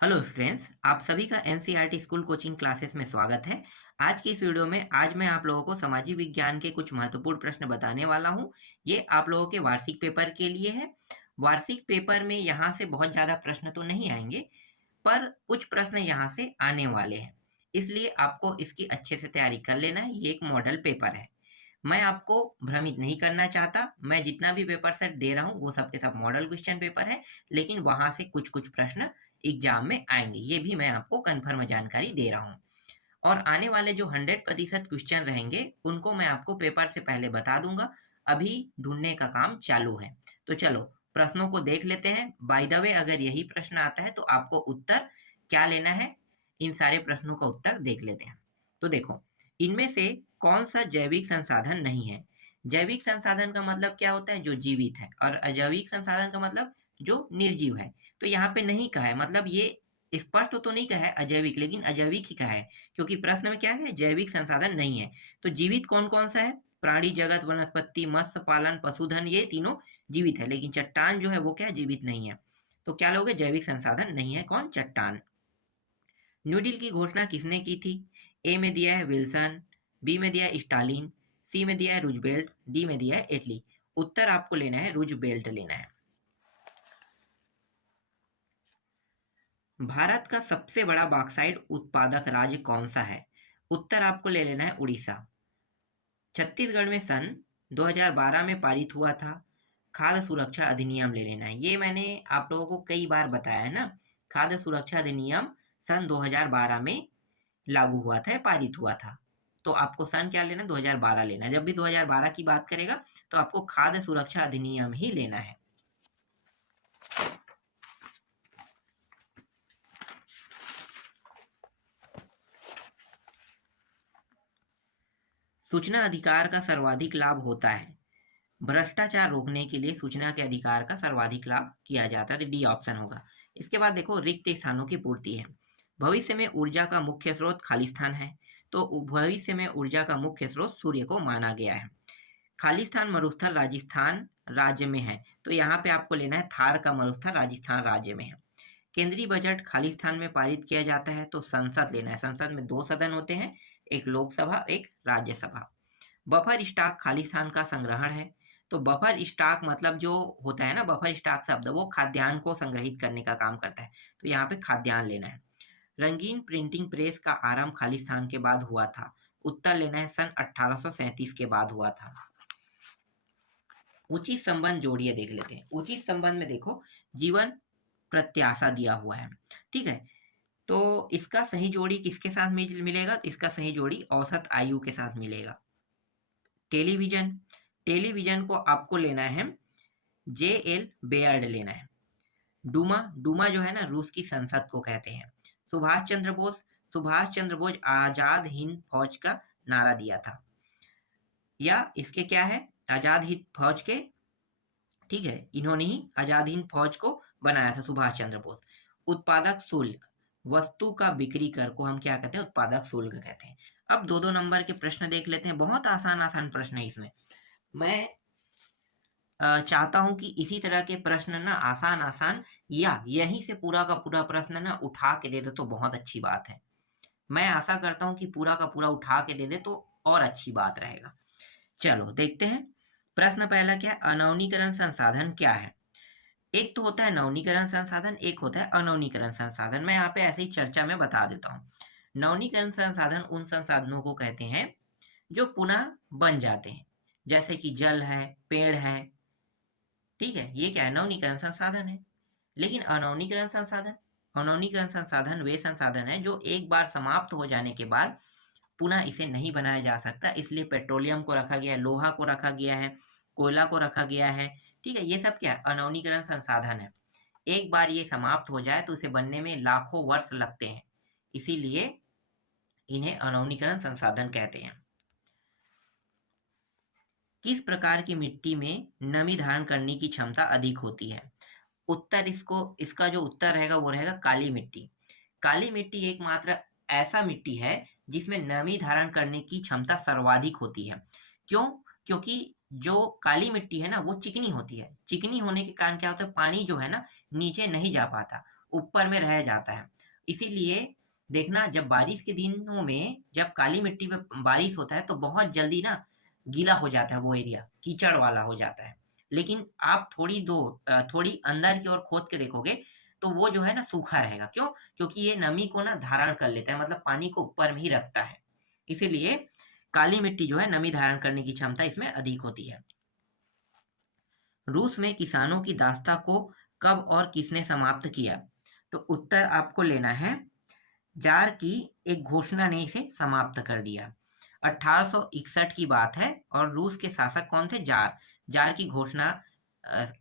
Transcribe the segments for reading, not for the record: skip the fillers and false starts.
Hello students, आप सभी का एनसीईआरटी स्कूल कोचिंग क्लासेस में स्वागत है। आज की इस वीडियो में आज मैं आप लोगों को सामाजिक विज्ञान के कुछ महत्वपूर्ण प्रश्न बताने वाला हूं। ये आप लोगों के वार्षिक पेपर के लिए है। वार्षिक पेपर में यहाँ से बहुत ज़्यादा प्रश्न तो नहीं आएंगे, पर कुछ प्रश्न यहाँ से आने वाले हैं। इसलिए आपको इसकी अच्छे से तैयारी कर लेना है। ये एक मॉडल पेपर है। मैं आपको भ्रमित नहीं करना चाहता। मैं जितना भी पेपर सेट दे रहा हूँ वो सब के सब मॉडल क्वेश्चन पेपर है, लेकिन वहाँ से कुछ-कुछ प्रश्न एग्जाम में आएँगे। ये भी मैं आपको कन्फर्म जानकारी दे रहा हूँ। और आने वाले जो 100% क्वेश्चन रहेंगे, उनको मैं आपको पेपर से पहले बता दूँगा। अभी ढूँढने का काम चालू है। तो चलो प्रश्नों को देख लेते हैं। बाय द वे अगर यही प्रश्न आता है तो आपको उत्तर क्या लेना है, इन सारे प्रश्नों का उत्तर देख लेते हैं। तो देखो, इनमें से कौन-सा जैविक संसाधन नहीं है? जैविक संसाधन का मतलब क्या होता है? जो जीवित है, और अजैविक संसाधन का मतलब जो निर्जीव है। तो यहाँ पे नहीं कहा है, मतलब ये स्पष्ट तो नहीं कहा है अजैविक, लेकिन अजैविक ही कहा है, क्योंकि प्रश्न में क्या है? जैविक संसाधन नहीं है। तो जीवित कौन-कौन सा है? प्राणी जगत, वनस्पति, मत्स्य पालन, पशुधन, ये तीनों जीवित है, लेकिन चट्टान जो है वो क्या है? जीवित नहीं है। तो क्या लोगे? जैविक संसाधन नहीं है। कौन? चट्टान। न्यू डील की घोषणा किसने की थी? ए में दिया है विल्सन, बी में दिया है स्टालिन, सी में दिया है रूजवेल्ट, डी में दिया है एटली। उत्तर आपको लेना है रूजवेल्ट लेना है। भारत का सबसे बड़ा बॉक्साइट उत्पादक राज्य कौन सा है? उत्तर आपको ले लेना है उड़ीसा। छत्तीसगढ़ में सन 2012 में पारित हुआ था। खाद्य सुरक्षा अधिनियम ले लेना है। ये मैंने आप लोगों को कई बार बताया है ना। खाद्य सुरक्षा अधिनियम सन 2012 में लागू हुआ था या पारित हुआ था। तो आपको सन क्या लेना है? 2012 लेना है। जब भी 2012 की बात करेगा तो आपको खाद्य सुरक्षा अधिनियम ही लेना है। सूचना अधिकार का सर्वाधिक लाभ होता है। भ्रष्टाचार रोकने के लिए सूचना के अधिकार का सर्वाधिक लाभ किया जाता है, तो डी ऑप्शन होगा। इसके बाद देखो, रिक्त स्थानों की पूर्ति है। भविष्य में ऊर्जा का मुख्य स्रोत खालिस्तान है, तो भविष्य में ऊर्जा का मुख्य स्रोत सूर्य को माना गया है। खालिस्तान मरुस्थल राजस्थान राज्य में है, तो यहाँ पे आपको लेना है थार का मरुस्थल राजस्थान राज्य में है। केंद्रीय बजट खालिस्तान में पारित किया जाता है, तो संसद लेना है। संसद में 2 सदन होते हैं, एक लोकसभा, एक राज्यसभा। बफर स्टॉक खालिस्तान का संग्रहण है, तो बफर स्टॉक मतलब जो होता है ना, बफर स्टॉक शब्द वो खाद्यान्न को संग्रहित करने का काम करता है, तो यहाँ पे खाद्यान्न लेना है। रंगीन प्रिंटिंग प्रेस का आरंभ खालिस्तान के बाद हुआ था। उत्तर लेना है सन 1837 के बाद हुआ था। उचित संबंध जोड़िए देख लेते हैं। उचित संबंध में देखो, जीवन प्रत्याशा दिया हुआ है, ठीक है। तो इसका सही जोड़ी किसके साथ मिलेगा? इसका सही जोड़ी औसत आयु के साथ मिलेगा। टेलीविजन, टेलीविजन को आपको लेना है जे एल बेयर्ड लेना है। डूमा, डूमा जो है ना रूस की संसद को कहते हैं। सुभाष चंद्र बोस, सुभाष चंद्र बोस आजाद हिंद फौज का नारा दिया था, या इसके क्या है? आजाद हिंद फौज के, ठीक है, इन्होंने ही आजाद हिंद फौज को बनाया था, सुभाष चंद्र बोस। उत्पादक शुल्क, वस्तु का बिक्री कर को हम क्या कहते हैं? उत्पादक शुल्क कहते हैं। अब 2-2 नंबर के प्रश्न देख लेते हैं। बहुत आसान आसान प्रश्न है इसमें। मैं चाहता हूं कि इसी तरह के प्रश्न ना आसान आसान, या यहीं से पूरा का पूरा प्रश्न ना उठा के दे दे तो बहुत अच्छी बात है। मैं आशा करता हूं कि पूरा का पूरा उठा के दे दे तो और अच्छी बात रहेगा। चलो देखते हैं। प्रश्न पहला क्या है? अनवनीकरण संसाधन क्या है? एक तो होता है नवनीकरण संसाधन, एक होता है अनवनीकरण संसाधन। मैं यहाँ पे ऐसे ही चर्चा में बता देता हूँ। नवनीकरण संसाधन उन संसाधनों को कहते हैं जो पुनः बन जाते हैं, जैसे कि जल है, पेड़ है, ठीक है, ये क्या है? नवनीकरण संसाधन है। लेकिन अनवनीकरण संसाधन, अनवनीकरण संसाधन वे संसाधन है जो एक बार समाप्त हो जाने के बाद पुनः इसे नहीं बनाया जा सकता। इसलिए पेट्रोलियम को रखा गया है, लोहा को रखा गया है, कोयला को रखा गया है, ठीक है। ये सब क्या है? अनवनीकरण संसाधन है। एक बार ये समाप्त हो जाए तो इसे बनने में लाखों वर्ष लगते हैं, इसीलिए इन्हें अनवनीकरण संसाधन कहते हैं। किस प्रकार की मिट्टी में नमी धारण करने की क्षमता अधिक होती है? उत्तर इसका जो उत्तर रहेगा वो रहेगा काली मिट्टी। काली मिट्टी एकमात्र ऐसा मिट्टी है जिसमें नमी धारण करने की क्षमता सर्वाधिक होती है। क्यों? क्योंकि जो काली मिट्टी है ना वो चिकनी होती है। चिकनी होने के कारण क्या होता है? पानी जो है ना नीचे नहीं जा पाता, ऊपर में रह जाता है। इसीलिए देखना, जब बारिश के दिनों में जब काली मिट्टी पे बारिश होता है तो बहुत जल्दी ना गीला हो जाता है, वो एरिया कीचड़ वाला हो जाता है। लेकिन आप थोड़ी अंदर की ओर खोद के देखोगे तो वो जो है ना सूखा रहेगा। क्यों? क्योंकि ये नमी को ना धारण कर लेता है, मतलब पानी को ऊपर में ही रखता है। इसीलिए काली मिट्टी जो है नमी धारण करने की क्षमता इसमें अधिक होती है। रूस में किसानों की दास्ता को कब और किसने समाप्त किया? तो उत्तर आपको लेना है, जार की एक घोषणा ने इसे समाप्त कर दिया। 1861 की बात है और रूस के शासक कौन थे? जार। जार की घोषणा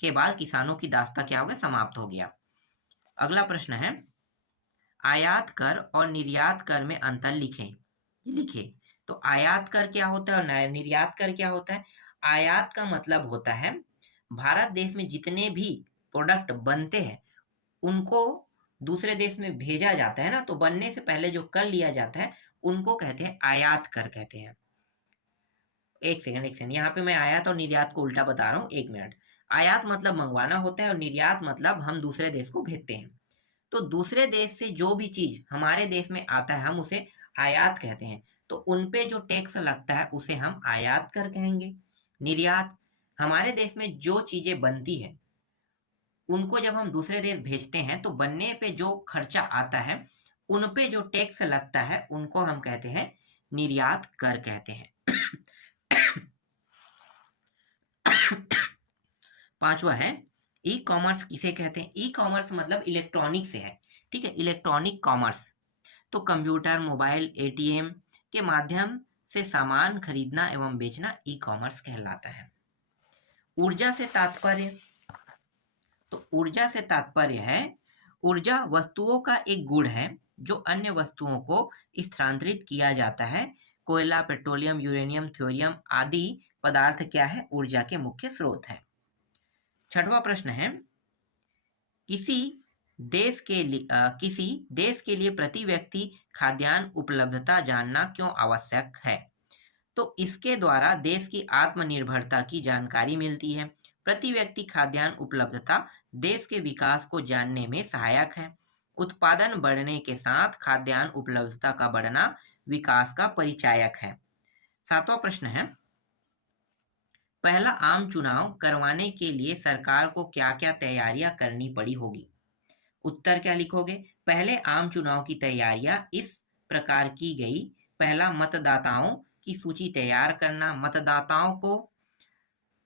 के बाद किसानों की दास्ता क्या हो गया? समाप्त हो गया। अगला प्रश्न है, आयात कर और निर्यात कर में अंतर लिखें। लिखे। तो आयात कर क्या होता है और निर्यात कर क्या होता है? आयात का मतलब होता है भारत देश में जितने भी प्रोडक्ट बनते हैं उनको दूसरे देश में भेजा जाता है ना, तो बनने से पहले जो कर लिया जाता है उनको कहते हैं आयात कर कहते हैं। एक सेकंड, यहाँ पे मैं आयात और निर्यात को उल्टा बता रहा हूँ, 1 मिनट। आयात मतलब मंगवाना होता है और निर्यात मतलब हम दूसरे देश को भेजते हैं। तो दूसरे देश से जो भी चीज हमारे देश में आता है हम उसे आयात कहते हैं। तो उन पे जो टैक्स लगता है उसे हम आयात कर कहेंगे। निर्यात, हमारे देश में जो चीजें बनती है उनको जब हम दूसरे देश भेजते हैं तो बनने पे जो खर्चा आता है उन पे जो टैक्स लगता है उनको हम कहते हैं निर्यात कर कहते हैं। पांचवा है, ई कॉमर्स किसे कहते हैं? ई कॉमर्स मतलब इलेक्ट्रॉनिक से है, ठीक है, इलेक्ट्रॉनिक कॉमर्स। तो कंप्यूटर, मोबाइल, एटीएम के माध्यम से सामान खरीदना एवं बेचना ई कॉमर्स कहलाता है। ऊर्जा से तात्पर्य, तो ऊर्जा से तात्पर्य है, ऊर्जा वस्तुओं का एक गुण है जो अन्य वस्तुओं को स्थानांतरित किया जाता है। कोयला, पेट्रोलियम, यूरेनियम, थोरियम आदि पदार्थ क्या है? ऊर्जा के मुख्य स्रोत है। छठवां प्रश्न है, किसी देश के लिए प्रति व्यक्ति खाद्यान्न उपलब्धता जानना क्यों आवश्यक है? तो इसके द्वारा देश की आत्मनिर्भरता की जानकारी मिलती है। प्रति व्यक्ति खाद्यान्न उपलब्धता देश के विकास को जानने में सहायक है। उत्पादन बढ़ने के साथ खाद्यान्न उपलब्धता का बढ़ना विकास का परिचायक है। सातवां प्रश्न है, पहला आम चुनाव करवाने के लिए सरकार को क्या-क्या तैयारियां करनी पड़ी होगी? उत्तर क्या लिखोगे? पहले आम चुनाव की तैयारियां इस प्रकार की गई। पहला, मतदाताओं की सूची तैयार करना, मतदाताओं को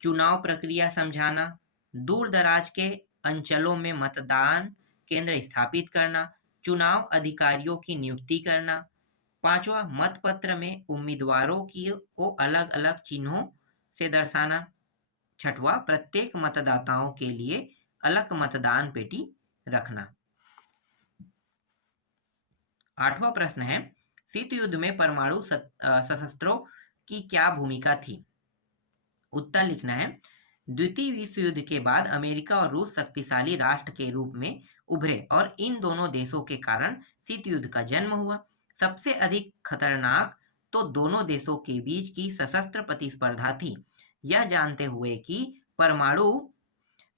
चुनाव प्रक्रिया समझाना, दूर दराज के अंचलों में मतदान केंद्र स्थापित करना, चुनाव अधिकारियों की नियुक्ति करना। पांचवा, मतपत्र में उम्मीदवारों की को अलग अलग चिन्हों से दर्शाना। छठवां, प्रत्येक मतदाताओं के लिए अलग मतदान पेटी रखना। आठवां प्रश्न है, शीत युद्ध में परमाणु शस्त्रों की क्या भूमिका थी? उत्तर लिखना है, द्वितीय विश्व युद्ध के बाद अमेरिका और रूस शक्तिशाली राष्ट्र के रूप में उभरे और इन दोनों देशों के कारण शीत युद्ध का जन्म हुआ। सबसे अधिक खतरनाक तो दोनों देशों के बीच की सशस्त्र प्रतिस्पर्धा थी। यह जानते हुए कि परमाणु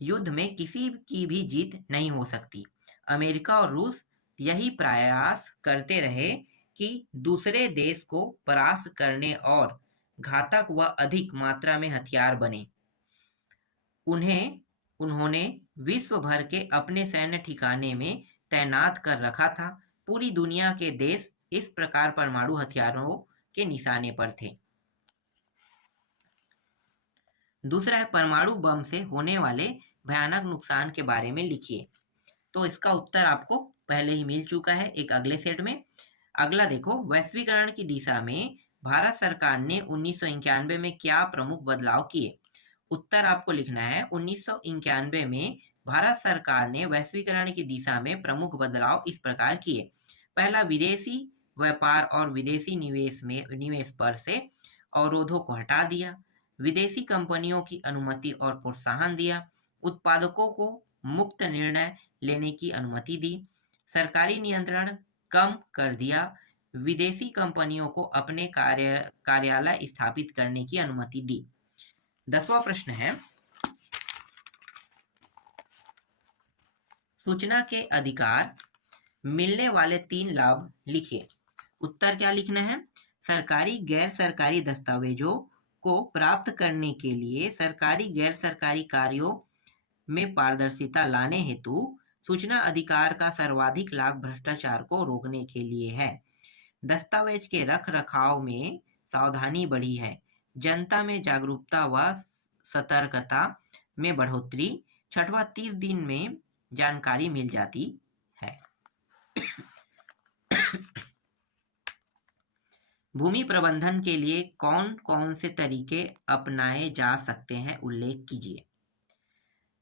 युद्ध में किसी की भी जीत नहीं हो सकती, अमेरिका और रूस यही प्रयास करते रहे कि दूसरे देश को परास्त करने और घातक व अधिक मात्रा में हथियार बने। उन्होंने विश्व भर के अपने सैन्य ठिकाने में तैनात कर रखा था। पूरी दुनिया के देश इस प्रकार परमाणु हथियारों के निशाने पर थे। दूसरा है, परमाणु बम से होने वाले भयानक नुकसान के बारे में लिखिए। तो इसका उत्तर आपको पहले ही मिल चुका है एक अगले सेट में। अगला देखो, वैश्वीकरण की दिशा में भारत सरकार ने 1991 में क्या प्रमुख बदलाव किए? उत्तर आपको लिखना है, 1991 में भारत सरकार ने वैश्वीकरण की दिशा में प्रमुख बदलाव इस प्रकार किए। पहला, विदेशी व्यापार और विदेशी निवेश पर से अवरोधों को हटा दिया। विदेशी कंपनियों की अनुमति और प्रोत्साहन दिया। उत्पादकों को मुक्त निर्णय लेने की अनुमति दी। सरकारी नियंत्रण कम कर दिया। विदेशी कंपनियों को अपने कार्यालय स्थापित करने की अनुमति दी। 10वां प्रश्न है, सूचना के अधिकार मिलने वाले 3 लाभ लिखिए। उत्तर क्या लिखना है? सरकारी गैर सरकारी दस्तावेजों को प्राप्त करने के लिए सरकारी गैर सरकारी कार्यों में पारदर्शिता लाने हेतु सूचना अधिकार का सर्वाधिक लाभ भ्रष्टाचार को रोकने के लिए है। दस्तावेज के रख रखाव में सावधानी बढ़ी है। जनता में जागरूकता व सतर्कता में बढ़ोतरी। छठवां, 30 दिन में जानकारी मिल जाती है। भूमि प्रबंधन के लिए कौन कौन से तरीके अपनाए जा सकते हैं, उल्लेख कीजिए।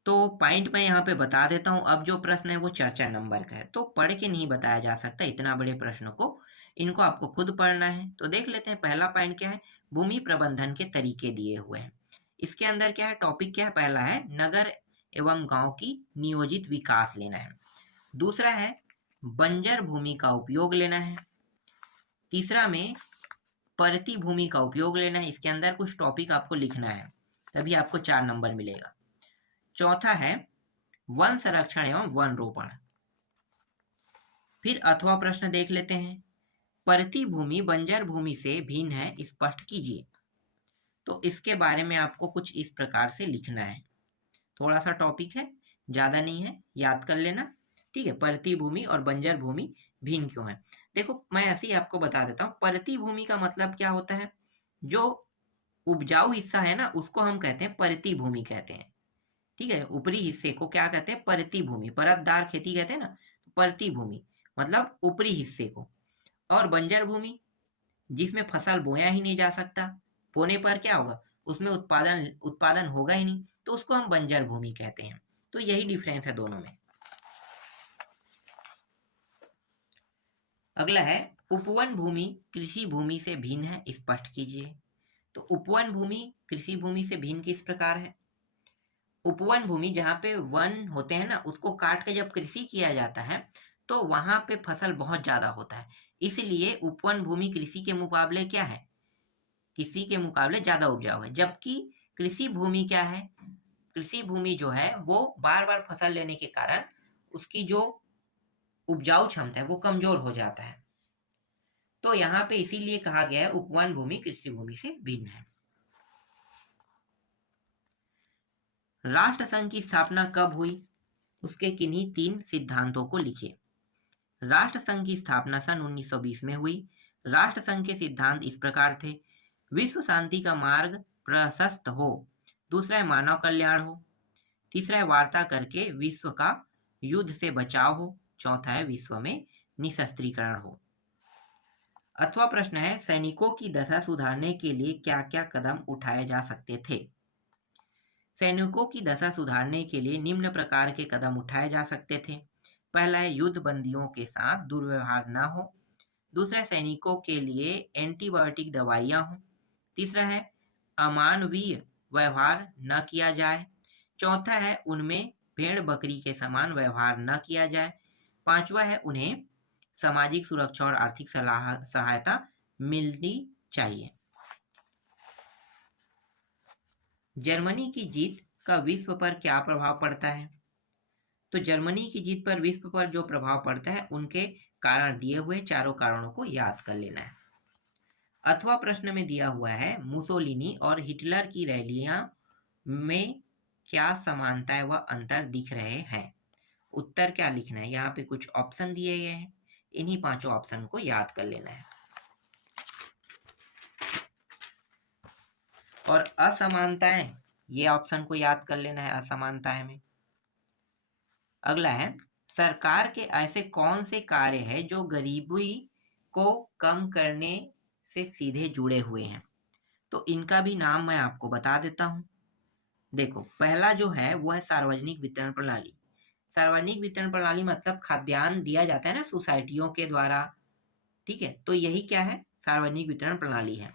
तो पॉइंट मैं यहाँ पे बता देता हूँ। अब जो प्रश्न है वो चर्चा नंबर का है, तो पढ़ के नहीं बताया जा सकता इतना बड़े प्रश्नों को, इनको आपको खुद पढ़ना है। तो देख लेते हैं पहला पॉइंट क्या है। भूमि प्रबंधन के तरीके दिए हुए हैं। इसके अंदर क्या है, टॉपिक क्या है? पहला है नगर एवं गांव की नियोजित विकास लेना है। दूसरा है बंजर भूमि का उपयोग लेना है। तीसरा में परती भूमि का उपयोग लेना है। इसके अंदर कुछ टॉपिक आपको लिखना है, तभी आपको 4 नंबर मिलेगा। चौथा है वन संरक्षण एवं वन रोपण। फिर अथवा प्रश्न देख लेते हैं। परती भूमि बंजर भूमि से भिन्न है, स्पष्ट कीजिए। तो इसके बारे में आपको कुछ इस प्रकार से लिखना है। थोड़ा सा टॉपिक है, ज्यादा नहीं है, याद कर लेना। ठीक है, परती भूमि और बंजर भूमि भिन्न क्यों है? देखो मैं ऐसे ही आपको बता देता हूँ। परती भूमि का मतलब क्या होता है? जो उपजाऊ हिस्सा है ना, उसको हम कहते हैं परती भूमि कहते हैं। ठीक है, ऊपरी हिस्से को क्या कहते हैं? परती भूमि। परतदार खेती कहते हैं ना, तो परती भूमि मतलब ऊपरी हिस्से को। और बंजर भूमि जिसमें फसल बोया ही नहीं जा सकता, बोने पर क्या होगा? उसमें उत्पादन होगा ही नहीं, तो उसको हम बंजर भूमि कहते हैं। तो यही डिफरेंस है दोनों में। अगला है उपवन भूमि कृषि भूमि से भिन्न है, स्पष्ट कीजिए। तो उपवन भूमि कृषि भूमि से भिन्न किस प्रकार है? उपवन भूमि जहाँ पे वन होते हैं ना, उसको काट के जब कृषि किया जाता है तो वहां पे फसल बहुत ज्यादा होता है, इसलिए उपवन भूमि कृषि के मुकाबले क्या है? कृषि के मुकाबले ज्यादा उपजाऊ है। जबकि कृषि भूमि क्या है? कृषि भूमि जो है वो बार बार फसल लेने के कारण उसकी जो उपजाऊ क्षमता है वो कमजोर हो जाता है। तो यहाँ पे इसीलिए कहा गया है उपवन भूमि कृषि भूमि से भिन्न है। राष्ट्र संघ की स्थापना कब हुई? उसके किन्हीं 3 सिद्धांतों को लिखिए। राष्ट्र संघ की स्थापना सन 1920 में हुई। राष्ट्र संघ के सिद्धांत इस प्रकार थे। विश्व शांति का मार्ग प्रशस्त हो। दूसरा है मानव कल्याण हो। तीसरा है वार्ता करके विश्व का युद्ध से बचाव हो। चौथा है विश्व में निशस्त्रीकरण हो। अथवा प्रश्न है सैनिकों की दशा सुधारने के लिए क्या क्या कदम उठाए जा सकते थे? सैनिकों की दशा सुधारने के लिए निम्न प्रकार के कदम उठाए जा सकते थे। पहला है युद्ध बंदियों के साथ दुर्व्यवहार न हो। दूसरा, सैनिकों के लिए एंटीबायोटिक दवाइयाँ हों। तीसरा है अमानवीय व्यवहार न किया जाए। चौथा है उनमें भेड़ बकरी के समान व्यवहार न किया जाए। पांचवा है उन्हें सामाजिक सुरक्षा और आर्थिक सहायता मिलनी चाहिए। जर्मनी की जीत का विश्व पर क्या प्रभाव पड़ता है? तो जर्मनी की जीत पर विश्व पर जो प्रभाव पड़ता है उनके कारण दिए हुए चारों कारणों को याद कर लेना है। अथवा प्रश्न में दिया हुआ है मुसोलिनी और हिटलर की रैलियां में क्या समानताएं व अंतर दिख रहे हैं? उत्तर क्या लिखना है? यहाँ पे कुछ ऑप्शन दिए गए हैं, इन्हीं 5 ऑप्शन को याद कर लेना है। और असमानताएं, ये ऑप्शन को याद कर लेना है असमानताएं में। अगला है सरकार के ऐसे कौन से कार्य हैं जो गरीबी को कम करने से सीधे जुड़े हुए हैं? तो इनका भी नाम मैं आपको बता देता हूं। देखो पहला जो है वो है सार्वजनिक वितरण प्रणाली। सार्वजनिक वितरण प्रणाली मतलब खाद्यान्न दिया जाता है ना सोसाइटियों के द्वारा, ठीक है, तो यही क्या है? सार्वजनिक वितरण प्रणाली है।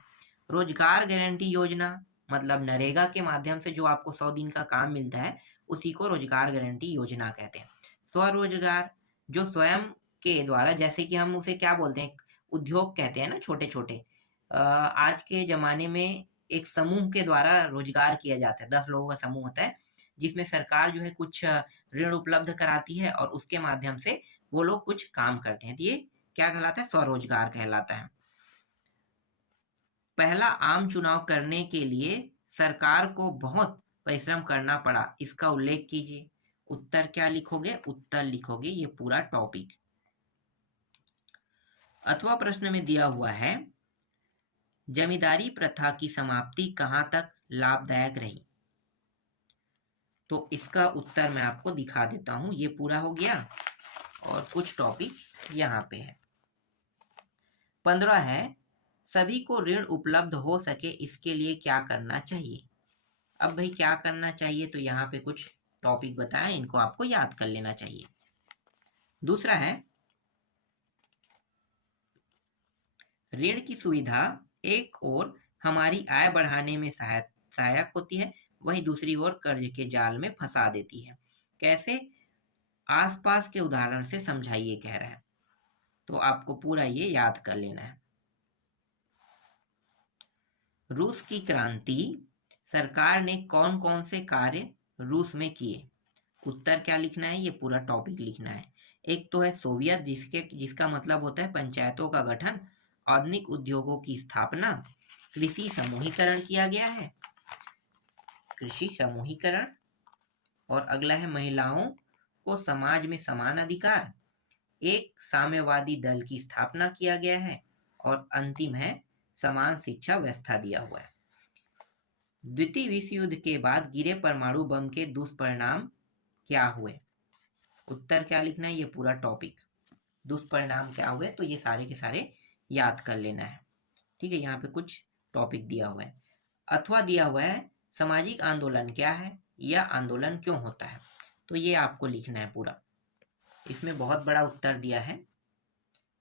रोजगार गारंटी योजना मतलब नरेगा के माध्यम से जो आपको 100 दिन का काम मिलता है उसी को रोजगार गारंटी योजना कहते हैं। स्वरोजगार जो स्वयं के द्वारा, जैसे कि हम उसे क्या बोलते हैं, उद्योग कहते हैं ना, छोटे छोटे आज के जमाने में एक समूह के द्वारा रोजगार किया जाता है, 10 लोगों का समूह होता है जिसमें सरकार जो है कुछ ऋण उपलब्ध कराती है और उसके माध्यम से वो लोग कुछ काम करते हैं। तो ये क्या कहलाता है? स्वरोजगार कहलाता है। पहला आम चुनाव करने के लिए सरकार को बहुत परिश्रम करना पड़ा, इसका उल्लेख कीजिए। उत्तर क्या लिखोगे? उत्तर लिखोगे ये पूरा टॉपिक। अथवा प्रश्न में दिया हुआ है जमींदारी प्रथा की समाप्ति कहां तक लाभदायक रही? तो इसका उत्तर मैं आपको दिखा देता हूं। ये पूरा हो गया और कुछ टॉपिक यहाँ पे है। 15 है सभी को ऋण उपलब्ध हो सके इसके लिए क्या करना चाहिए? अब भाई क्या करना चाहिए? तो यहाँ पे कुछ टॉपिक बताएं, इनको आपको याद कर लेना चाहिए। दूसरा है ऋण की सुविधा एक ओर हमारी आय बढ़ाने में सहायक होती है, वहीं दूसरी ओर कर्ज के जाल में फंसा देती है। कैसे? आसपास के उदाहरण से समझाइए कह रहा है, तो आपको पूरा ये याद कर लेना है। रूस की क्रांति सरकार ने कौन कौन से कार्य रूस में किए? उत्तर क्या लिखना है? ये पूरा टॉपिक लिखना है। एक तो है सोवियत जिसका मतलब होता है पंचायतों का गठन, आधुनिक उद्योगों की स्थापना, कृषि समूहीकरण किया गया है, कृषि समूहीकरण, और अगला है महिलाओं को समाज में समान अधिकार, एक साम्यवादी दल की स्थापना किया गया है, और अंतिम है समान शिक्षा व्यवस्था दिया हुआ है। द्वितीय विश्व युद्ध के बाद गिरे परमाणु बम के दुष्परिणाम क्या हुए? उत्तर क्या लिखना है? ये पूरा टॉपिक। दुष्परिणाम क्या हुए? तो ये सारे के सारे याद कर लेना है। ठीक है, यहाँ पे कुछ टॉपिक दिया हुआ है। अथवा दिया हुआ है सामाजिक आंदोलन क्या है या आंदोलन क्यों होता है? तो ये आपको लिखना है पूरा। इसमें बहुत बड़ा उत्तर दिया है,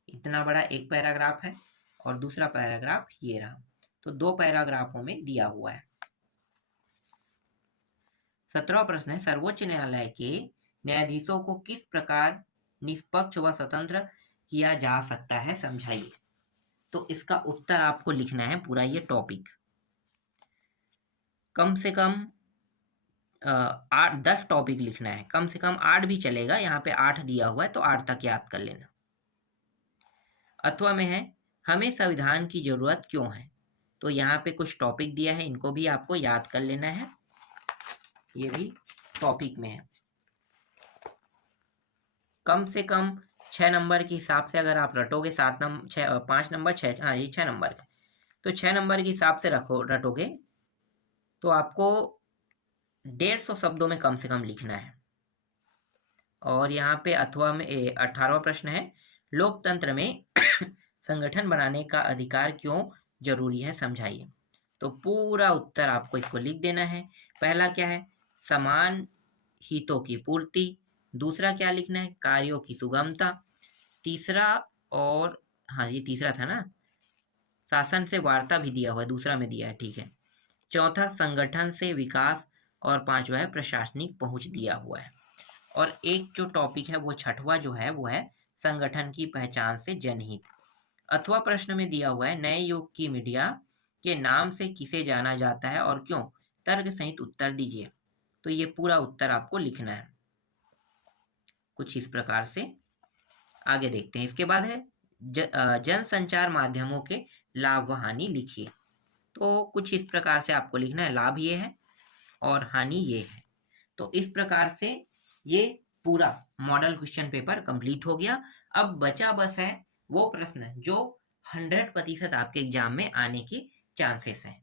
इतना बड़ा एक पैराग्राफ है और दूसरा पैराग्राफ ये रहा, तो 2 पैराग्राफों में दिया हुआ है। 17वां प्रश्न है सर्वोच्च न्यायालय के न्यायाधीशों को किस प्रकार निष्पक्ष व स्वतंत्र किया जा सकता है, समझाइए। तो इसका उत्तर आपको लिखना है पूरा ये टॉपिक। कम से कम 10 टॉपिक लिखना है, कम से कम 8 भी चलेगा, यहाँ पे 8 दिया हुआ है तो 8 तक याद कर लेना। अथवा में है हमें संविधान की जरूरत क्यों है? तो यहाँ पे कुछ टॉपिक दिया है, इनको भी आपको याद कर लेना है, ये भी टॉपिक में है। कम से कम 6 नंबर के हिसाब से अगर आप रटोगे 5 नंबर 6, हाँ ये 6 नंबर है, तो 6 नंबर के हिसाब से रटोगे तो आपको 150 शब्दों में कम से कम लिखना है। और यहाँ पे अथवा में 18वां प्रश्न है लोकतंत्र में संगठन बनाने का अधिकार क्यों जरूरी है, समझाइए। तो पूरा उत्तर आपको इसको लिख देना है। पहला क्या है? समान हितों की पूर्ति। दूसरा क्या लिखना है? कार्यों की सुगमता। तीसरा, और हाँ ये तीसरा था ना, शासन से वार्ता भी दिया हुआ है, दूसरा में दिया है, ठीक है। चौथा संगठन से विकास, और 5वां है प्रशासनिक पहुंच दिया हुआ है। और एक जो टॉपिक है वो 6वां जो है वो है संगठन की पहचान से जनहित। अथवा प्रश्न में दिया हुआ है नए युग की मीडिया के नाम से किसे जाना जाता है और क्यों? तर्क सहित उत्तर दीजिए। तो ये पूरा उत्तर आपको लिखना है कुछ इस प्रकार से। आगे देखते हैं। इसके बाद है जनसंचार माध्यमों के लाभ व हानि लिखिए। तो कुछ इस प्रकार से आपको लिखना है, लाभ ये है और हानि ये है। तो इस प्रकार से ये पूरा मॉडल क्वेश्चन पेपर कंप्लीट हो गया। अब बचा बस है वो प्रश्न जो 100% आपके एग्जाम में आने के चांसेस हैं।